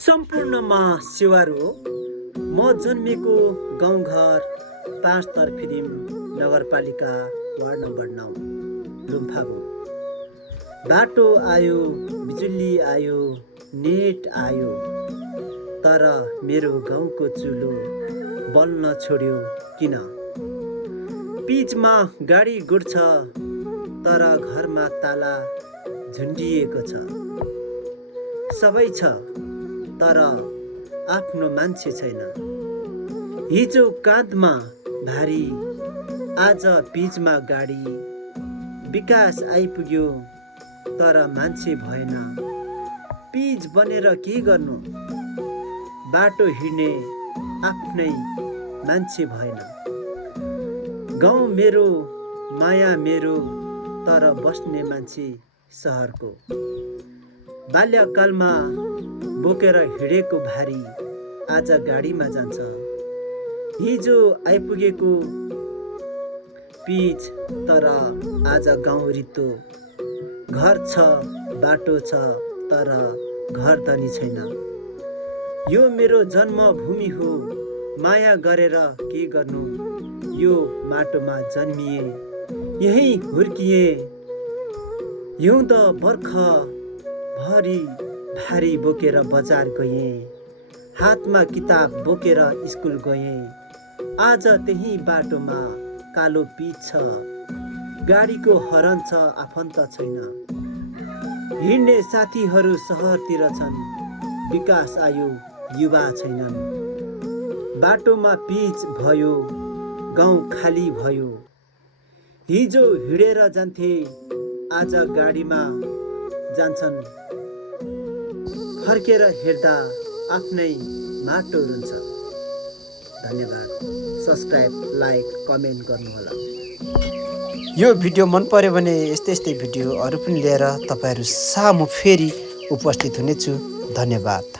सम्पूर्णमा सेवारो हो। म जन्मेको गाउँघर 5 तर्फिदिम नगरपालिका वार्ड नम्बर 9 लुम्फाबु। बाटो आयो, बिजुली आयो, नेट आयो, तर मेरो गाउँको चुलो बल्न छोड्यो किन? पिचमा गाडी गुड्छ, तर घरमा ताला झुन्डिएको छ। सबै छ, तर आफ्नो मान्छे छैन। हिजो काँधमा भारी, आज पिचमा गाडी। विकास आइपुग्यो, तर मान्छे भएन। पिच बनेर के गर्नु? बाटो हिँड्ने आफ्नै मान्छे भएन। गाउँ मेरो, माया मेरो, तर बस्ने मान्छे सहरको। बाल्यकालमा बोकेर हिँडेको भारी आज गाडीमा जान्छ। हिजो आइपुगेको पिच, तर आज गाउँ रित्तो। घर छ, बाटो छ, तर घर धनी छैन। यो मेरो जन्मभूमि हो, माया गरेर के गर्नु? यो माटोमा जन्मिए, यही हुर्किए। हिउँद बर्ख भरि भारी बोकेर बजार गएँ, हातमा किताब बोकेर स्कुल गएँ। आज त्यही बाटोमा कालो पिच छ, गाडीको हरन छ, आफन्त छैन। हिँड्ने साथीहरू सहरतिर छन्, विकास आयो, युवा छैनन्। बाटोमा पिच भयो, गाउँ खाली भयो। हिजो हिँडेर जान्थे, आज गाडीमा जान्छन्। फर्केर हेर्दा आफ्नै माटो रुन्छ। धन्यवाद। सब्सक्राइब, लाइक, कमेन्ट गर्नुहोला। यो भिडियो मन पर्यो भने यस्तै भिडियोहरू पनि लिएर तपाईँहरू सामु फेरि उपस्थित हुनेछु। धन्यवाद।